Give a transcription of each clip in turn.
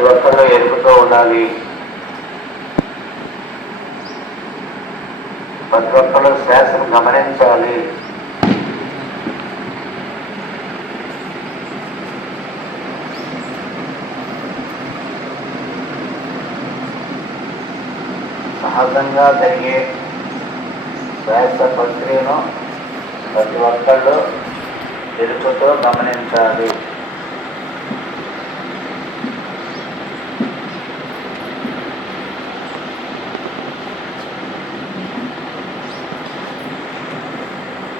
చూడాలి ప్రతి ఒక్కరు శ్వాసను గమనించాలి. సహజంగా జరిగే శ్వాస ప్రక్రియను ప్రతి ఒక్కళ్ళు తెలుపుతో గమనించాలి.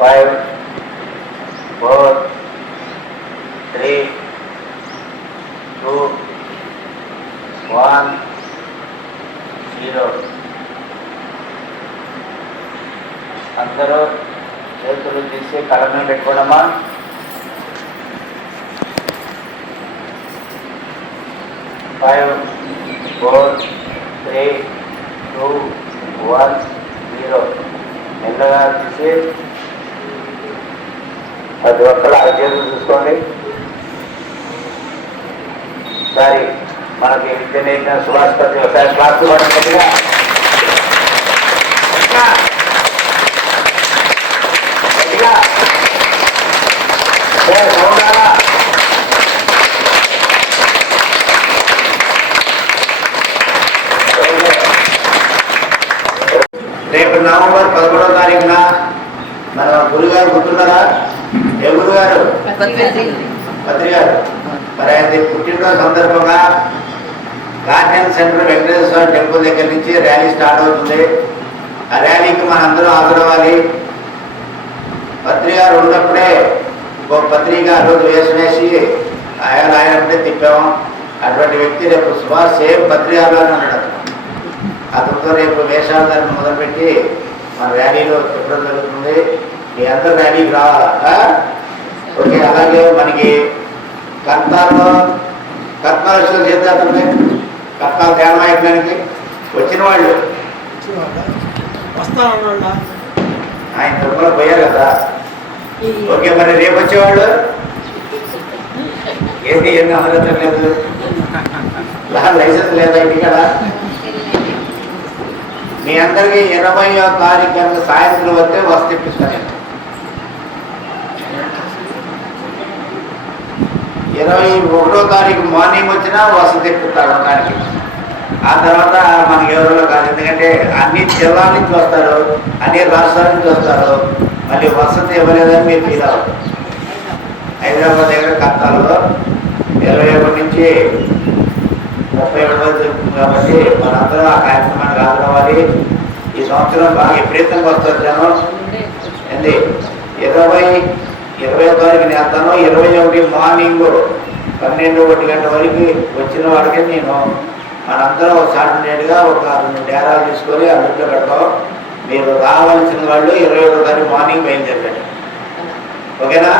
Five four three two one zero. అందరూ చేతులు తీసి కళ్ళ మీద పెట్టుకోవడమా five four three two one zero. మెల్లగా తీసి ప్రతి ఒక్కరు ఆ చేతులు చూసుకోండి. సరే మనకి విద్య నేర్పిన సుభాష్ పత్రి ఒకసారి క్లాస్ గట్టిగా. రేపు నవంబర్ పదమూడవ తారీఖున మన గురుగారు గుర్తున్నారా? ఏ గురుగారు పత్రి గారు మరి అది పుట్టినరోజు సందర్భంగా గార్డెన్ సెంటర్ వెంకటేశ్వర టెంపుల్ దగ్గర నుంచి ర్యాలీ స్టార్ట్ అవుతుంది. ఆ ర్యాలీకి మనందరం హాజరవ్వాలి. పత్రి గారు ఉన్నప్పుడే ఒక పత్రిక రోజు వేసి వేసి ఆయన ఆయనప్పుడే తిప్పాము. అటువంటి వ్యక్తి రేపు సుభాష్ సేమ్ పత్రికలోనే ఉన్నాడు. అతను అతనితో రేపు వేషాధారణ మొదలుపెట్టి మన ర్యాలీలో చెప్పడం జరుగుతుంది. మీ అందరు ర్యాలీకి రావాలా? ఓకే అలాగే మనకి కర్తాల్లో కర్తాలు చేద్దాం కర్తాలు ధ్యానం అయిపోయానికి వచ్చిన వాళ్ళు. వస్తా ఆయన తిరుమల పోయారు కదా. ఓకే మరి రేపు వచ్చేవాళ్ళు? ఏంటి ఎన్ని అమరతం లేదు. లైసెన్స్ లేదా ఇంటికాడ? మీ అందరికి ఇరవయో తారీఖు సాయంత్రం వస్తే వస తెప్పిస్తాను ఇరవై ఒకటో తారీఖు మార్నింగ్ వచ్చినా వసతి తెప్పిస్తాడు దానికి ఆ తర్వాత మనకి ఎవరిలో కాదు. ఎందుకంటే అన్ని జిల్లాల నుంచి వస్తారు అన్ని రాష్ట్రాల నుంచి వస్తారు. మళ్ళీ వసతి ఇవ్వలేదని మీరు ఫీల్ అవ్వదు హైదరాబాద్ దగ్గర కత్తాలు ఇరవై ఒకటి నుంచి ముప్పై ఒకటి వరకు జరుగుతుంది కాబట్టి మనందరం ఆ కార్యక్రమానికి హాజరవ్వాలి. ఈ సంవత్సరం బాగా విపరీతంగా వస్తారు జనం. ఏంది? ఇరవై ఇరవై తారీఖు నేస్తాను ఇరవై ఒకటి మార్నింగ్ పన్నెండు ఒకటి గంట వరకు వచ్చిన వాడికి నేను మనందరం ఒక సాటర్డేట్గా ఒక రెండు డేరాలు తీసుకొని అందులో పెడతాం. మీరు రావాల్సిన వాళ్ళు ఇరవై ఒకటో తారీఖు మార్నింగ్ బయలుదేరండి ఓకేనా?